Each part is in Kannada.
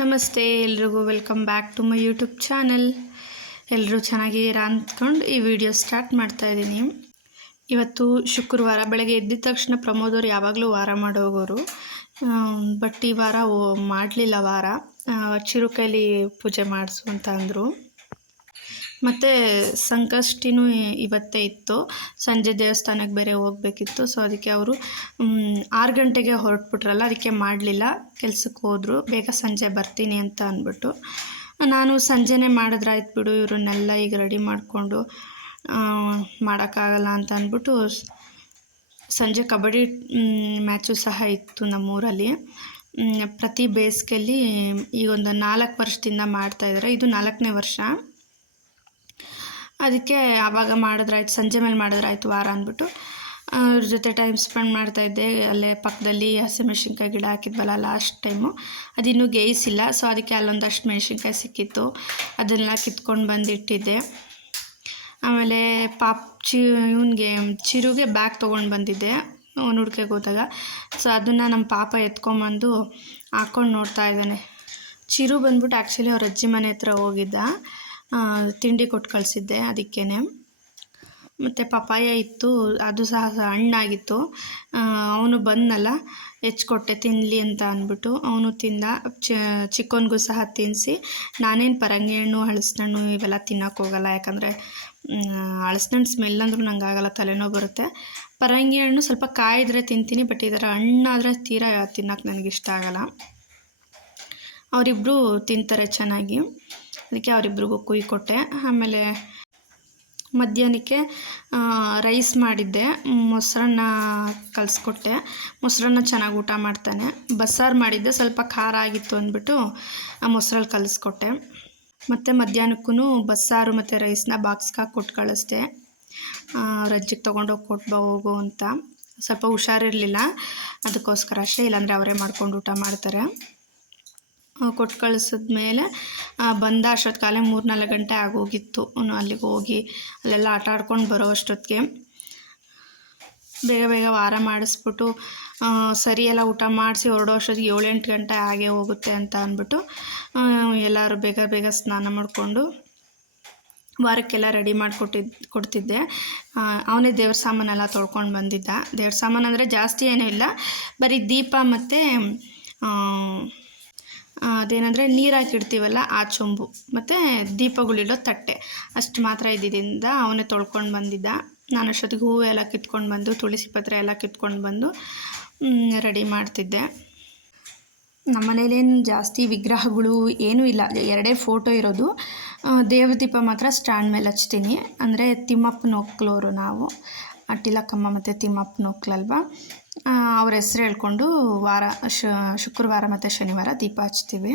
ನಮಸ್ತೆ, ಎಲ್ರಿಗೂ welcome back to my YouTube channel. ಎಲ್ಲರೂ ಚೆನ್ನಾಗಿದ್ದೀರಾ ಅಂದ್ಕೊಂಡು ಈ ವಿಡಿಯೋ ಸ್ಟಾರ್ಟ್ ಮಾಡ್ತಾ ಇದ್ದೀನಿ. ಇವತ್ತು ಶುಕ್ರವಾರ ಬೆಳಗ್ಗೆ ಎದ್ದಿದ ತಕ್ಷಣ ಪ್ರಮೋದವ್ರು ಯಾವಾಗಲೂ ವಾರ ಮಾಡೋಗೋರು ಬಟ್ ಈ ವಾರ ಮಾಡಲಿಲ್ಲ ವಾರ. ಚಿರುಕೈಲಿ ಪೂಜೆ ಮಾಡಿಸು ಅಂತ ಅಂದರು. ಮತ್ತು ಸಂಕಷ್ಟಿನೂ ಇವತ್ತೇ ಇತ್ತು. ಸಂಜೆ ದೇವಸ್ಥಾನಕ್ಕೆ ಬೇರೆ ಹೋಗಬೇಕಿತ್ತು. ಸೊ ಅದಕ್ಕೆ ಅವರು ಆರು ಗಂಟೆಗೆ ಹೊರಟ್ಬಿಟ್ರಲ್ಲ, ಅದಕ್ಕೆ ಮಾಡಲಿಲ್ಲ. ಕೆಲ್ಸಕ್ಕೆ ಹೋದರು. ಬೇಗ ಸಂಜೆ ಬರ್ತೀನಿ ಅಂತ ಅಂದ್ಬಿಟ್ಟು. ನಾನು ಸಂಜೆನೇ ಮಾಡಿದ್ರಾಯ್ತು ಬಿಡು, ಇವರನ್ನೆಲ್ಲ ಈಗ ರೆಡಿ ಮಾಡಿಕೊಂಡು ಮಾಡೋಕ್ಕಾಗಲ್ಲ ಅಂತ ಅಂದ್ಬಿಟ್ಟು, ಸಂಜೆ ಕಬಡ್ಡಿ ಮ್ಯಾಚು ಸಹ ಇತ್ತು ನಮ್ಮೂರಲ್ಲಿ. ಪ್ರತಿ ಬೇಸಿಗೆಯಲ್ಲಿ ಈಗೊಂದು ನಾಲ್ಕು ವರ್ಷದಿಂದ ಮಾಡ್ತಾಯಿದ್ದಾರೆ ಇದು ನಾಲ್ಕನೇ ವರ್ಷ. ಅದಕ್ಕೆ ಆವಾಗ ಮಾಡಿದ್ರಾಯ್ತು ಸಂಜೆ ಮೇಲೆ ಮಾಡಿದ್ರಾಯ್ತು ವಾರ ಅಂದ್ಬಿಟ್ಟು ಅವ್ರ ಜೊತೆ ಟೈಮ್ ಸ್ಪೆಂಡ್ ಮಾಡ್ತಾ ಇದ್ದೆ. ಅಲ್ಲೇ ಪಕ್ಕದಲ್ಲಿ ಹಸಿಮೆಣ್ಸಿನ್ಕಾಯಿ ಗಿಡ ಹಾಕಿದ್ವಲ್ಲ ಲಾಸ್ಟ್ ಟೈಮು ಅದಿನ್ನೂ ಗೇಯಿಸಿಲ್ಲ ಸೊ ಅದಕ್ಕೆ ಅಲ್ಲೊಂದಷ್ಟು ಮೆಣಸಿನ್ಕಾಯಿ ಸಿಕ್ಕಿತ್ತು. ಅದನ್ನೆಲ್ಲ ಕಿತ್ಕೊಂಡು ಬಂದಿಟ್ಟಿದ್ದೆ. ಆಮೇಲೆ ಪಾಪ್ ಚಿ, ಇವನಿಗೆ ಚಿರುಗೆ ಬ್ಯಾಗ್ ತೊಗೊಂಡು ಬಂದಿದ್ದೆ ಹುಡುಕೆಗೆ ಹೋದಾಗ. ಸೊ ಅದನ್ನು ನಮ್ಮ ಪಾಪ ಎತ್ಕೊಂಬಂದು ಹಾಕ್ಕೊಂಡು ನೋಡ್ತಾ ಇದ್ದಾನೆ. ಚಿರು ಬಂದ್ಬಿಟ್ಟು ಆ್ಯಕ್ಚುಲಿ ಅವ್ರ ಅಜ್ಜಿ ಮನೆ ಹತ್ರ ಹೋಗಿದ್ದ. ತಿಂಡಿ ಕೊಟ್ಟು ಕಳಿಸಿದ್ದೆ ಅದಕ್ಕೇ ಮತ್ತು ಪಪಾಯ ಇತ್ತು, ಅದು ಸಹ ಹಣ್ಣಾಗಿತ್ತು ಅವನು ಬಂದನಲ್ಲ ಹೆಚ್ಚಿಕೊಟ್ಟೆ ತಿನ್ನಲಿ ಅಂತ ಅಂದ್ಬಿಟ್ಟು ಅವನು ತಿಂದ. ಚಿಕ್ಕವನಿಗೂ ಸಹ ತಿನ್ನಿಸಿ ನಾನೇನು ಪರಂಗಿ ಹಣ್ಣು ಹಣ್ಣು ಇವೆಲ್ಲ ತಿನ್ನೋಕ್ಕೋಗಲ್ಲ ಯಾಕಂದರೆ ಹಣ್ಣು ಸ್ಮೆಲ್ ಅಂದರೂ ನಂಗೆ ಆಗಲ್ಲ, ತಲೆನೋವು ಬರುತ್ತೆ. ಪರಂಗಿ ಹಣ್ಣು ಸ್ವಲ್ಪ ಕಾಯಿದ್ರೆ ತಿಂತೀನಿ, ಬಟ್ ಇದರ ಹಣ್ಣಾದರೆ ತೀರಾ ತಿನ್ನೋಕೆ ನನಗಿಷ್ಟ ಆಗಲ್ಲ. ಅವರಿಬ್ಬರು ತಿಂತಾರೆ ಚೆನ್ನಾಗಿ. ಅದಕ್ಕೆ ಅವರಿಬ್ರಿಗೂ ಕೊಟ್ಟೆ. ಆಮೇಲೆ ಮಧ್ಯಾಹ್ನಕ್ಕೆ ರೈಸ್ ಮಾಡಿದ್ದೆ. ಮೊಸರನ್ನ ಕಲಿಸ್ಕೊಟ್ಟೆ. ಮೊಸರನ್ನ ಚೆನ್ನಾಗಿ ಊಟ ಮಾಡ್ತಾನೆ. ಬಸ್ಸಾರು ಮಾಡಿದ್ದೆ. ಸ್ವಲ್ಪ ಖಾರ ಆಗಿತ್ತು ಅಂದ್ಬಿಟ್ಟು ಆ ಮೊಸರಲ್ಲಿ ಕಲಿಸ್ಕೊಟ್ಟೆ. ಮತ್ತು ಮಧ್ಯಾಹ್ನಕ್ಕೂ ಬಸ್ಸಾರು ಮತ್ತು ರೈಸ್ನ ಬಾಕ್ಸ್ಗೆ ಕೊಟ್ಟು ಕಳಿಸ್ದೆ. ರಜ್ಜಿಗೆ ತೊಗೊಂಡೋಗಿ ಕೊಟ್ಟು ಹೋಗೋ ಅಂತ. ಸ್ವಲ್ಪ ಹುಷಾರಿರಲಿಲ್ಲ ಅದಕ್ಕೋಸ್ಕರ ಅಷ್ಟೇ, ಇಲ್ಲಾಂದರೆ ಅವರೇ ಮಾಡ್ಕೊಂಡು ಊಟ ಮಾಡ್ತಾರೆ. ಕೊಟ್ಟು ಕಳಿಸಿದ್ಮೇಲೆ ಬಂದ ಅಷ್ಟೊತ್ತಿಗಾಲೇ ಮೂರು ನಾಲ್ಕು ಗಂಟೆ ಆಗೋಗಿತ್ತು. ಅವನು ಅಲ್ಲಿಗೆ ಹೋಗಿ ಅಲ್ಲೆಲ್ಲ ಆಟ ಆಡ್ಕೊಂಡು ಬರೋ ಅಷ್ಟೊತ್ತಿಗೆ. ಬೇಗ ಬೇಗ ವಾರ ಮಾಡಿಸ್ಬಿಟ್ಟು ಸರಿಯೆಲ್ಲ ಊಟ ಮಾಡಿಸಿ ಹೊರಡೋ ಅಷ್ಟೊತ್ತಿಗೆ ಏಳೆಂಟು ಗಂಟೆ ಹಾಗೆ ಹೋಗುತ್ತೆ ಅಂತ ಅಂದ್ಬಿಟ್ಟು ಎಲ್ಲರೂ ಬೇಗ ಬೇಗ ಸ್ನಾನ ಮಾಡಿಕೊಂಡು ವಾರಕ್ಕೆಲ್ಲ ರೆಡಿ ಮಾಡಿಕೊಟ್ಟಿದ್, ಕೊಡ್ತಿದ್ದೆ. ಅವನೇ ದೇವ್ರ ಸಾಮಾನೆಲ್ಲ ತೊಳ್ಕೊಂಡು ಬಂದಿದ್ದ. ದೇವ್ರ ಸಾಮಾನು ಅಂದರೆ ಜಾಸ್ತಿ ಏನೂ ಇಲ್ಲ. ಬರೀ ದೀಪ ಮತ್ತು ಅದೇನಂದರೆ ನೀರು ಹಾಕಿಡ್ತೀವಲ್ಲ ಆ ಚೊಂಬು, ಮತ್ತು ದೀಪಗಳಿಡೋ ತಟ್ಟೆ. ಅಷ್ಟು ಮಾತ್ರ ಇದ್ದಿದ್ದರಿಂದ ಅವನೇ ತೊಳ್ಕೊಂಡು ಬಂದಿದ್ದ. ನಾನು ಅಷ್ಟೊತ್ತಿಗೆ ಹೂವು ಎಲ್ಲ ಕಿತ್ಕೊಂಡು ಬಂದು, ತುಳಸಿ ಪತ್ರೆ ಎಲ್ಲ ಕಿತ್ಕೊಂಡು ಬಂದು ರೆಡಿ ಮಾಡ್ತಿದ್ದೆ. ನಮ್ಮ ಮನೇಲೇನು ಜಾಸ್ತಿ ವಿಗ್ರಹಗಳು ಏನೂ ಇಲ್ಲ. ಎರಡೇ ಫೋಟೋ ಇರೋದು. ದೇವ್ರ ದೀಪ ಮಾತ್ರ ಸ್ಟ್ಯಾಂಡ್ ಮೇಲೆ ಹಚ್ತೀನಿ. ಅಂದರೆ ತಿಮ್ಮಪ್ಪನ ಒಕ್ಕಲೋರು ನಾವು. ಅಟ್ಟಿಲಕ್ಕಮ್ಮ ಮತ್ತು ತಿಮ್ಮಪ್ಪನ ಒಕ್ಲಲ್ವ. ಅವ್ರ ಹೆಸ್ರು ಹೇಳ್ಕೊಂಡು ವಾರ ಶುಕ್ರವಾರ ಮತ್ತು ಶನಿವಾರ ದೀಪ ಹಚ್ತೀವಿ.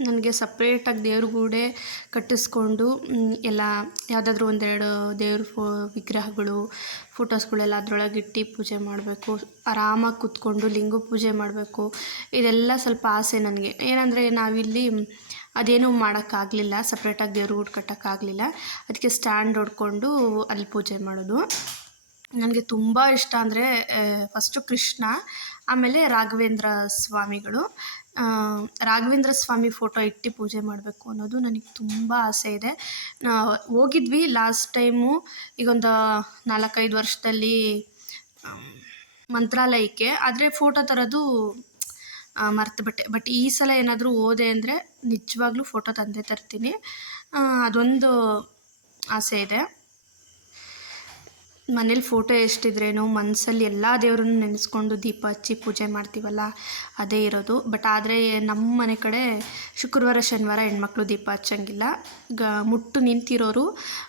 ನನಗೆ ಸಪ್ರೇಟಾಗಿ ದೇವ್ರ ಗೂಡೆ ಕಟ್ಟಿಸ್ಕೊಂಡು ಎಲ್ಲ ಯಾವುದಾದ್ರೂ ಒಂದೆರಡು ದೇವ್ರ ಫೋ, ವಿಗ್ರಹಗಳು ಫೋಟೋಸ್ಗಳೆಲ್ಲ ಅದರೊಳಗೆ ಇಟ್ಟು ಪೂಜೆ ಮಾಡಬೇಕು. ಆರಾಮಾಗಿ ಕೂತ್ಕೊಂಡು ಲಿಂಗ ಪೂಜೆ ಮಾಡಬೇಕು. ಇದೆಲ್ಲ ಸ್ವಲ್ಪ ಆಸೆ ನನಗೆ. ಏನಂದರೆ ನಾವಿಲ್ಲಿ ಅದೇನೂ ಮಾಡೋಕ್ಕಾಗಲಿಲ್ಲ. ಸಪ್ರೇಟಾಗಿ ದೇವ್ರ ಕಟ್ಟೋಕ್ಕಾಗಲಿಲ್ಲ. ಅದಕ್ಕೆ ಸ್ಟ್ಯಾಂಡ್ ಹೊಡ್ಕೊಂಡು ಅಲ್ಲಿ ಪೂಜೆ ಮಾಡೋದು. ನನಗೆ ತುಂಬ ಇಷ್ಟ ಅಂದರೆ ಫಸ್ಟು ಕೃಷ್ಣ, ಆಮೇಲೆ ರಾಘವೇಂದ್ರ ಸ್ವಾಮಿಗಳು. ರಾಘವೇಂದ್ರ ಸ್ವಾಮಿ ಫೋಟೋ ಇಟ್ಟು ಪೂಜೆ ಮಾಡಬೇಕು ಅನ್ನೋದು ನನಗೆ ತುಂಬ ಆಸೆ ಇದೆ. ಹೋಗಿದ್ವಿ ಲಾಸ್ಟ್ ಟೈಮು ಈಗೊಂದು ನಾಲ್ಕೈದು ವರ್ಷದಲ್ಲಿ ಮಂತ್ರಾಲಯಕ್ಕೆ. ಆದರೆ ಫೋಟೋ ತರೋದು ಮರ್ತುಬಿಟ್ಟೆ. ಬಟ್ ಈ ಸಲ ಏನಾದರೂ ಓದೆ ಅಂದರೆ ನಿಜವಾಗ್ಲೂ ಫೋಟೋ ತಂದೆ ತರ್ತೀನಿ. ಅದೊಂದು ಆಸೆ ಇದೆ. ಮನೇಲಿ ಫೋಟೋ ಎಷ್ಟಿದ್ರೇನು ಮನಸ್ಸಲ್ಲಿ ಎಲ್ಲ ದೇವ್ರನ್ನ ನೆನೆಸ್ಕೊಂಡು ದೀಪ ಹಚ್ಚಿ ಪೂಜೆ ಮಾಡ್ತೀವಲ್ಲ, ಅದೇ ಇರೋದು. ಬಟ್ ಆದರೆ ನಮ್ಮ ಮನೆ ಕಡೆ ಶುಕ್ರವಾರ, ಶನಿವಾರ ಹೆಣ್ಮಕ್ಳು ದೀಪ ಹಚ್ಚಂಗಿಲ್ಲ. ಗ, ಮುಟ್ಟು ನಿಂತಿರೋರು,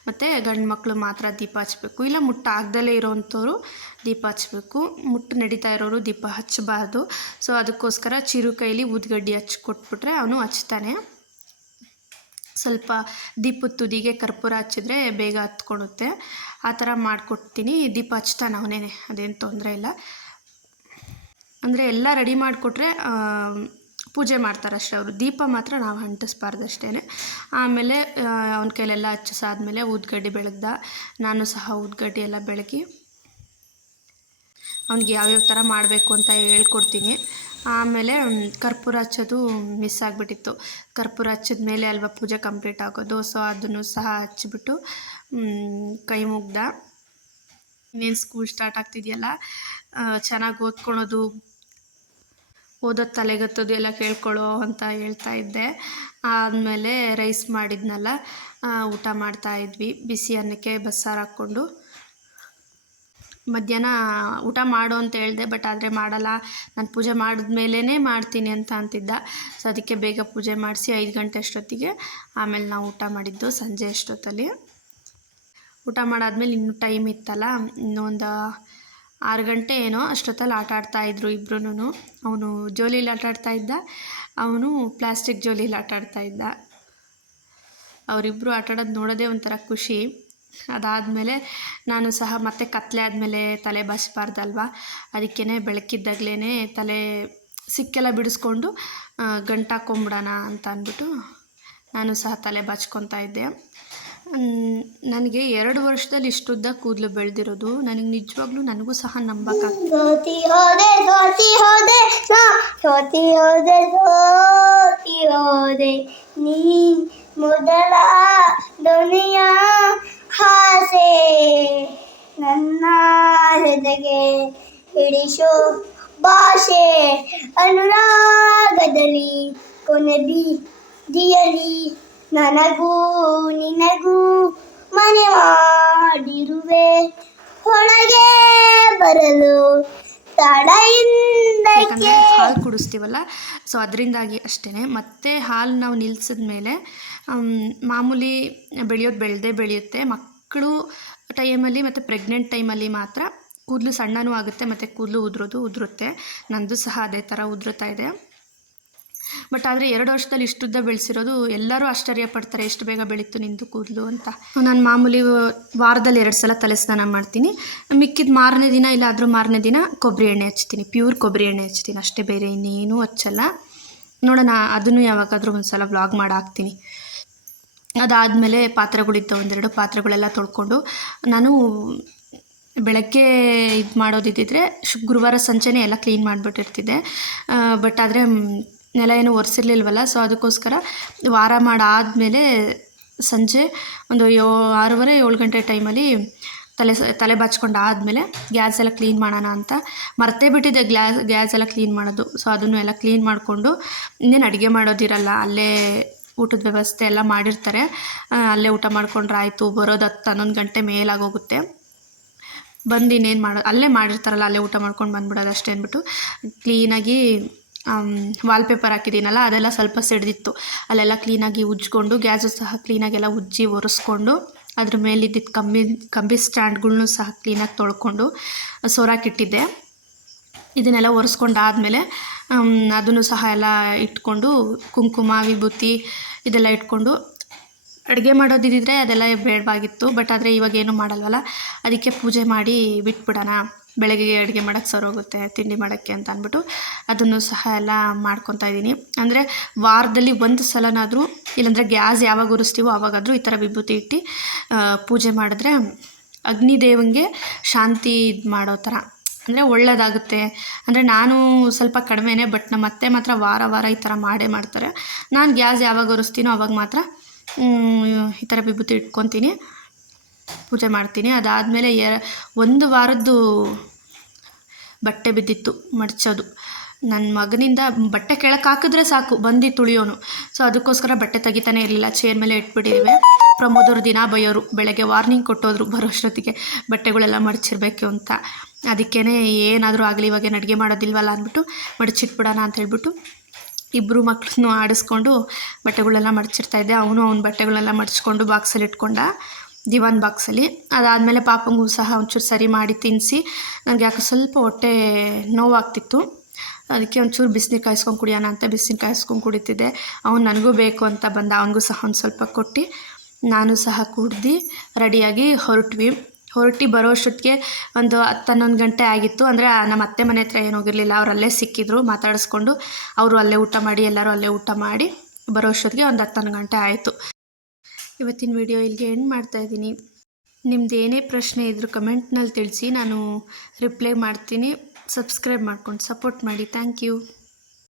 ಮತ್ತು ಗಂಡು ಮಕ್ಕಳು ಮಾತ್ರ ದೀಪ ಹಚ್ಚಬೇಕು ಇಲ್ಲ ಮುಟ್ಟು ಆಗ್ದಲೇ ಇರೋವಂಥವ್ರು ದೀಪ ಹಚ್ಚಬೇಕು ಮುಟ್ಟು ನಡೀತಾ ಇರೋರು ದೀಪ ಹಚ್ಚಬಾರ್ದು. ಸೊ ಅದಕ್ಕೋಸ್ಕರ ಚಿರು ಕೈಲಿ ಊದ್ಗಡ್ಡಿ ಹಚ್ಚಿ ಕೊಟ್ಬಿಟ್ರೆ ಅವನು ಹಚ್ತಾನೆ. ಸ್ವಲ್ಪ ದೀಪದ ತುದಿಗೆ ಕರ್ಪೂರ ಹಚ್ಚಿದ್ರೆ ಬೇಗ ಹತ್ಕೊಳುತ್ತೆ ಆ ಥರ ಮಾಡಿಕೊಡ್ತೀನಿ. ದೀಪ ಹಚ್ತಾನೆ ಅವನೇನೆ, ಅದೇನು ತೊಂದರೆ ಇಲ್ಲ. ಅಂದರೆ ಎಲ್ಲ ರೆಡಿ ಮಾಡಿಕೊಟ್ರೆ ಪೂಜೆ ಮಾಡ್ತಾರಷ್ಟೇ ಅವರು. ದೀಪ ಮಾತ್ರ ನಾವು ಅಂಟಿಸ್ಬಾರ್ದು ಅಷ್ಟೇ ಆಮೇಲೆ ಅವನ ಕೈಲೆಲ್ಲ ಹಚ್ಚಿಸಾದ್ಮೇಲೆ ಊದ್ಗಡ್ಡಿ ಬೆಳಗ್ದ ನಾನು ಸಹ ಊದ್ಗಡ್ಡಿ ಎಲ್ಲ ಬೆಳಗಿ ಅವ್ನಿಗೆ ಯಾವ್ಯಾವ ಥರ ಮಾಡಬೇಕು ಅಂತ ಹೇಳ್ಕೊಡ್ತೀನಿ. ಆಮೇಲೆ ಕರ್ಪೂರ ಹಚ್ಚೋದು ಮಿಸ್ ಆಗಿಬಿಟ್ಟಿತ್ತು. ಕರ್ಪೂರ ಹಚ್ಚಿದ ಮೇಲೆ ಅಲ್ವಾ ಪೂಜೆ ಕಂಪ್ಲೀಟ್ ಆಗೋದು. ಸೊ ಅದನ್ನು ಸಹ ಹಚ್ಚಿಬಿಟ್ಟು ಕೈ ಮುಗ್ದ. ಇನ್ನೇನು ಸ್ಕೂಲ್ ಸ್ಟಾರ್ಟ್ ಆಗ್ತಿದೆಯಲ್ಲ ಚೆನ್ನಾಗಿ ಓದ್ಕೊಳೋದು ಓದೋ ತಲೆಗತ್ತೋದು ಎಲ್ಲ ಕೇಳ್ಕೊಳ್ಳೋ ಅಂತ ಹೇಳ್ತಾ ಇದ್ದೆ. ಆದಮೇಲೆ ರೈಸ್ ಮಾಡಿದ್ನಲ್ಲ ಊಟ ಮಾಡ್ತಾ ಇದ್ವಿ. ಬಿಸಿ ಅನ್ನಕ್ಕೆ ಬಸ್ಸಾರು ಹಾಕ್ಕೊಂಡು. ಮಧ್ಯಾಹ್ನ ಊಟ ಮಾಡು ಅಂತ ಹೇಳಿದೆ ಬಟ್ ಆದರೆ ಮಾಡಲ್ಲ. ನಾನು ಪೂಜೆ ಮಾಡಿದ್ಮೇಲೇ ಮಾಡ್ತೀನಿ ಅಂತ ಅಂತಿದ್ದ. ಸೊ ಅದಕ್ಕೆ ಬೇಗ ಪೂಜೆ ಮಾಡಿಸಿ ಐದು ಗಂಟೆ ಅಷ್ಟೊತ್ತಿಗೆ ಆಮೇಲೆ ನಾವು ಊಟ ಮಾಡಿದ್ದು ಸಂಜೆ ಅಷ್ಟೊತ್ತಲ್ಲಿ. ಊಟ ಮಾಡಾದ್ಮೇಲೆ ಇನ್ನೂ ಟೈಮ್ ಇತ್ತಲ್ಲ ಇನ್ನೊಂದು ಆರು ಗಂಟೆ ಏನೋ ಅಷ್ಟೊತ್ತಲ್ಲಿ ಆಟ ಆಡ್ತಾ ಇದ್ರು ಇಬ್ರು ಅವನು ಜೋಲಿಲಿ ಆಟ ಇದ್ದ, ಅವನು ಪ್ಲಾಸ್ಟಿಕ್ ಜೋಲಿಲಿ ಆಟ ಇದ್ದ. ಅವರಿಬ್ಬರು ಆಟ ಆಡೋದು ನೋಡೋದೇ ಒಂಥರ ಖುಷಿ. ಅದಾದಮೇಲೆ ನಾನು ಸಹ ಮತ್ತೆ ಕತ್ತಲೆ ಆದಮೇಲೆ ತಲೆ ಬಾಚಬಾರ್ದಲ್ವ ಅದಕ್ಕೇ ಬೆಳಕಿದ್ದಾಗಲೇ ತಲೆ ಸಿಕ್ಕೆಲ್ಲ ಬಿಡಿಸ್ಕೊಂಡು ಗಂಟಾಕೊಂಬಿಡೋಣ ಅಂತ ಅಂದ್ಬಿಟ್ಟು ನಾನು ಸಹ ತಲೆ ಬಚ್ಕೊತಾ ಇದ್ದೆ. ನನಗೆ ಎರಡು ವರ್ಷದಲ್ಲಿ ಇಷ್ಟುದ್ದ ಕೂದಲು ಬೆಳೆದಿರೋದು. ನನಗೆ ನಿಜವಾಗ್ಲೂ ನನಗೂ ಸಹ ನಂಬಕ್ಕಾಗ್ತಿಲ್ಲ ನನ್ನ ಹೃದಯಗೆ ಹಿಡಿಸೋ ಭಾಷೆ ಅನುರಾಗದಲ್ಲಿ ಕೊನೆ ಬೀದಿಯಲಿ ನನಗೂ ನಿನಗೂ ಮನೆ ಮಾಡಿರುವೆ. ಹೊಣಗೆ ಬರಲು ಯಾಕಂದರೆ ಹಾಲು ಕುಡಿಸ್ತೀವಲ್ಲ ಸೊ ಅದರಿಂದಾಗಿ ಅಷ್ಟೇ ಮತ್ತೆ ಹಾಲು ನಾವು ನಿಲ್ಲಿಸಿದ ಮೇಲೆ ಮಾಮೂಲಿ ಬೆಳೆಯೋದು ಬೆಳೆದೇ ಬೆಳೆಯುತ್ತೆ ಮಕ್ಕಳು ಟೈಮಲ್ಲಿ ಮತ್ತು ಪ್ರೆಗ್ನೆಂಟ್ ಟೈಮಲ್ಲಿ ಮಾತ್ರ ಕೂದಲು ಸಣ್ಣನೂ ಆಗುತ್ತೆ ಮತ್ತು ಕೂದಲು ಉದುರೋದು ಉದುರುತ್ತೆ. ನಂದು ಸಹ ಅದೇ ಥರ ಉದುರುತ್ತಾ ಇದೆ. ಬಟ್ ಆದರೆ ಎರಡು ವರ್ಷದಲ್ಲಿ ಇಷ್ಟುದ್ದ ಬೆಳೆಸಿರೋದು ಎಲ್ಲರೂ ಆಶ್ಚರ್ಯ ಪಡ್ತಾರೆ ಎಷ್ಟು ಬೇಗ ಬೆಳೀತು ನಿಂದು ಕೂದಲು ಅಂತ. ನಾನು ಮಾಮೂಲಿ ವಾರದಲ್ಲಿ ಎರಡು ಸಲ ತಲೆ ಸ್ನಾನ ಮಾಡ್ತೀನಿ. ಮಿಕ್ಕಿದ ಮಾರನೇ ದಿನ ಇಲ್ಲ ಆದರೂ ಮಾರನೇ ದಿನ ಕೊಬ್ಬರಿ ಎಣ್ಣೆ ಹಚ್ತೀನಿ. ಪ್ಯೂರ್ ಕೊಬ್ಬರಿ ಎಣ್ಣೆ ಹಚ್ತೀನಿ. ಅಷ್ಟೇ ಬೇರೆ ಇನ್ನೇನೂ ಹಚ್ಚಲ್ಲ. ನೋಡೋಣ ಅದನ್ನು ಯಾವಾಗಾದರೂ ಒಂದು ಸಲ ವ್ಲಾಗ್ ಮಾಡಿ ಹಾಕ್ತೀನಿ. ಅದಾದಮೇಲೆ ಪಾತ್ರೆಗಳಿತ್ತು ಒಂದೆರಡು ಪಾತ್ರೆಗಳೆಲ್ಲ ತೊಳ್ಕೊಂಡು ನಾನು ಬೆಳಗ್ಗೆ ಇದು ಮಾಡೋದಿದ್ದಿದ್ರೆ ಶು ಗುರುವಾರ ಸಂಜೆನೇ ಎಲ್ಲ ಕ್ಲೀನ್ ಮಾಡಿಬಿಟ್ಟಿರ್ತಿದ್ದೆ. ಬಟ್ ಆದರೆ ನೆಲ ಏನು ಒರೆಸಿರ್ಲಿಲ್ವಲ್ಲ ಸೊ ಅದಕ್ಕೋಸ್ಕರ ವಾರ ಮಾಡಾದಮೇಲೆ ಸಂಜೆ ಒಂದು ಯೋ, ಆರೂವರೆ, ಏಳು ಗಂಟೆ ಟೈಮಲ್ಲಿ ತಲೆ ತಲೆ ಬಾಚ್ಕೊಂಡು ಆದಮೇಲೆ ಗ್ಯಾಸ್ ಎಲ್ಲ ಕ್ಲೀನ್ ಮಾಡೋಣ ಅಂತ ಮರ್ತೇ ಬಿಟ್ಟಿದ್ದೆ ಗ್ಲಾಸ್ ಗ್ಯಾಸ್ ಎಲ್ಲ ಕ್ಲೀನ್ ಮಾಡೋದು. ಸೊ ಅದನ್ನು ಎಲ್ಲ ಕ್ಲೀನ್ ಮಾಡಿಕೊಂಡು ಇನ್ನೇನು ಅಡುಗೆ ಮಾಡೋದಿರಲ್ಲ, ಅಲ್ಲೇ ಊಟದ ವ್ಯವಸ್ಥೆ ಎಲ್ಲ ಮಾಡಿರ್ತಾರೆ. ಅಲ್ಲೇ ಊಟ ಮಾಡ್ಕೊಂಡ್ರೆ ಆಯಿತು, ಬರೋದು ಹತ್ತು ಹನ್ನೊಂದು ಗಂಟೆ ಮೇಲಾಗೋಗುತ್ತೆ. ಬಂದು ಇನ್ನೇನು ಮಾಡೋ, ಅಲ್ಲೇ ಮಾಡಿರ್ತಾರಲ್ಲ, ಅಲ್ಲೇ ಊಟ ಮಾಡ್ಕೊಂಡು ಬಂದ್ಬಿಡೋದು ಅಷ್ಟೇ ಅಂದ್ಬಿಟ್ಟು. ಕ್ಲೀನಾಗಿ ವಾಲ್ಪೇಪರ್ ಹಾಕಿದ್ದೀನಲ್ಲ, ಅದೆಲ್ಲ ಸ್ವಲ್ಪ ಸಿಡ್ದಿತ್ತು. ಅಲ್ಲೆಲ್ಲ ಕ್ಲೀನಾಗಿ ಉಜ್ಕೊಂಡು ಗ್ಯಾಸು ಸಹ ಕ್ಲೀನಾಗೆಲ್ಲ ಉಜ್ಜಿ ಒರೆಸ್ಕೊಂಡು, ಅದ್ರ ಮೇಲಿದ್ದಿದ್ದು ಕಂಬಿ ಕಂಬಿ ಸ್ಟ್ಯಾಂಡ್ಗಳ್ನೂ ಸಹ ಕ್ಲೀನಾಗಿ ತೊಳ್ಕೊಂಡು ಸೊರಾಕಿಟ್ಟಿದ್ದೆ ಇದನ್ನೆಲ್ಲ ಒರೆಸ್ಕೊಂಡಾದಮೇಲೆ ಅದನ್ನು ಸಹ ಎಲ್ಲ ಇಟ್ಕೊಂಡು ಕುಂಕುಮ, ವಿಭೂತಿ ಇದೆಲ್ಲ ಇಟ್ಕೊಂಡು ಅಡುಗೆ ಮಾಡೋದಿದ್ದರೆ ಅದೆಲ್ಲ ಬೇಡವಾಗಿತ್ತು ಬಟ್ ಆದರೆ ಇವಾಗ ಏನು ಮಾಡಲ್ವಲ್ಲ, ಅದಕ್ಕೆ ಪೂಜೆ ಮಾಡಿ ಬಿಟ್ಬಿಡೋಣ. ಬೆಳಗ್ಗೆ ಅಡುಗೆ ಮಾಡೋಕ್ಕೆ ಸರೋಗುತ್ತೆ ತಿಂಡಿ ಮಾಡೋಕ್ಕೆ ಅಂತ ಅಂದ್ಬಿಟ್ಟು ಅದನ್ನು ಸಹ ಎಲ್ಲ ಮಾಡ್ಕೊತಾ ಇದ್ದೀನಿ. ಅಂದರೆ ವಾರದಲ್ಲಿ ಒಂದು ಸಲನಾದರೂ, ಇಲ್ಲಾಂದರೆ ಗ್ಯಾಸ್ ಯಾವಾಗ ಉರಿಸ್ತೀವೋ ಆವಾಗಾದರೂ ಈ ಥರ ವಿಭೂತಿ ಇಟ್ಟು ಪೂಜೆ ಮಾಡಿದ್ರೆ ಅಗ್ನಿದೇವಂಗೆ ಶಾಂತಿ ಇದು ಮಾಡೋ ಥರ. ಅಂದರೆ ಒಳ್ಳೆಯದಾಗುತ್ತೆ ಅಂದರೆ ನಾನು ಸ್ವಲ್ಪ ಕಡಿಮೆನೇ ಬಟ್ ನಮ್ಮ ಅತ್ತೆ ಮಾತ್ರ ವಾರ ವಾರ ಈ ಥರ ಮಾಡೇ ಮಾಡ್ತಾರೆ. ನಾನು ಗ್ಯಾಸ್ ಯಾವಾಗ ಒರೆಸ್ತೀನೋ ಅವಾಗ ಮಾತ್ರ ಈ ಥರ ವಿಭೂತಿ ಇಟ್ಕೊತೀನಿ. ಪೂಜೆ ಮಾಡ್ತೀನಿ. ಅದಾದಮೇಲೆ ಎ, ಒಂದು ವಾರದ್ದು ಬಟ್ಟೆ ಬಿದ್ದಿತ್ತು, ಮಡ್ಚೋದು. ನನ್ನ ಮಗನಿಂದ ಬಟ್ಟೆ ಕೆಳಕ್ಕೆ ಹಾಕಿದ್ರೆ ಸಾಕು, ಬಂದು ತುಳಿಯೋನು. ಸೊ ಅದಕ್ಕೋಸ್ಕರ ಬಟ್ಟೆ ತೆಗಿತಾನೆ ಇರಲಿಲ್ಲ ಚೇರ್ ಮೇಲೆ ಇಟ್ಬಿಟ್ಟಿದ್ದೀವಿ ಪ್ರಮೋದವ್ರು ದಿನ ಬೈಯೋರು, ಬೆಳಗ್ಗೆ ವಾರ್ನಿಂಗ್ ಕೊಟ್ಟೋದ್ರು ಬರೋಷ್ಟೊತ್ತಿಗೆ ಬಟ್ಟೆಗಳೆಲ್ಲ ಮಡಚಿರಬೇಕು ಅಂತ. ಅದಕ್ಕೇ ಏನಾದರೂ ಆಗಲಿ ಇವಾಗ ಅಡುಗೆ ಮಾಡೋದಿಲ್ವಲ್ಲ ಅಂದ್ಬಿಟ್ಟು, ಮಡಚಿಟ್ಬಿಡೋಣ ಅಂತ ಹೇಳ್ಬಿಟ್ಟು ಇಬ್ಬರು ಮಕ್ಕಳನ್ನು ಆಡಿಸ್ಕೊಂಡು ಬಟ್ಟೆಗಳೆಲ್ಲ ಮಡಚಿರ್ತಾ ಇದ್ದೆ. ಅವನು ಅವ್ನ ಬಟ್ಟೆಗಳೆಲ್ಲ ಮಡಚ್ಕೊಂಡು ಬಾಕ್ಸಲ್ಲಿ ಇಟ್ಕೊಂಡ, ದಿವಾನ್ ಬಾಕ್ಸಲ್ಲಿ ಅದಾದಮೇಲೆ ಪಾಪಂಗೂ ಸಹ ಒಂಚೂರು ಸರಿ ಮಾಡಿ ತಿನ್ನಿಸಿ ನನಗೆ ಯಾಕೆ ಸ್ವಲ್ಪ ಹೊಟ್ಟೆ ನೋವಾಗ್ತಿತ್ತು. ಅದಕ್ಕೆ ಒಂಚೂರು ಬಿಸಿನೀರು ಕಾಯಿಸ್ಕೊಂಡು ಕುಡಿಯೋಣ ಅಂತ ಬಿಸಿನೀರು ಕಾಯಿಸ್ಕೊಂಡು ಕುಡಿತಿದ್ದೆ. ಅವ್ನು ನನಗೂ ಬೇಕು ಅಂತ ಬಂದ. ಅವನಿಗೂ ಸಹ ಒಂದು ಸ್ವಲ್ಪ ಕೊಟ್ಟು ನಾನು ಸಹ ಕುಡ್ದು ರೆಡಿಯಾಗಿ ಹೊರಟ್ವಿ. ಹೊರಟಿ ಬರೋ ಅಷ್ಟೊತ್ತಿಗೆ ಒಂದು ಹತ್ತು ಹನ್ನೊಂದು ಗಂಟೆ ಆಗಿತ್ತು. ಅಂದರೆ ನಮ್ಮ ಅತ್ತೆ ಮನೆ ಹತ್ರ ಏನು ಹೋಗಿರಲಿಲ್ಲ. ಅವ್ರು ಅಲ್ಲೇ ಸಿಕ್ಕಿದ್ರು, ಮಾತಾಡಿಸ್ಕೊಂಡು ಅವರು ಅಲ್ಲೇ ಊಟ ಮಾಡಿ, ಎಲ್ಲರೂ ಅಲ್ಲೇ ಊಟ ಮಾಡಿ ಬರೋ ಅಷ್ಟೊತ್ತಿಗೆ ಒಂದು ಹತ್ತು ಗಂಟೆ ಆಯಿತು. ಇವತ್ತಿನ ವಿಡಿಯೋ ಇಲ್ಲಿಗೆ ಎಂಡ್ ಮಾಡ್ತಾ ಇದ್ದೀನಿ. ನಿಮ್ದು ಏನೇ ಪ್ರಶ್ನೆ ಇದ್ದರೂ ಕಮೆಂಟ್ನಲ್ಲಿ ತಿಳಿಸಿ. ನಾನು ರಿಪ್ಲೈ ಮಾಡ್ತೀನಿ. ಸಬ್ಸ್ಕ್ರೈಬ್ ಮಾಡ್ಕೊಂಡು ಸಪೋರ್ಟ್ ಮಾಡಿ. Thank you.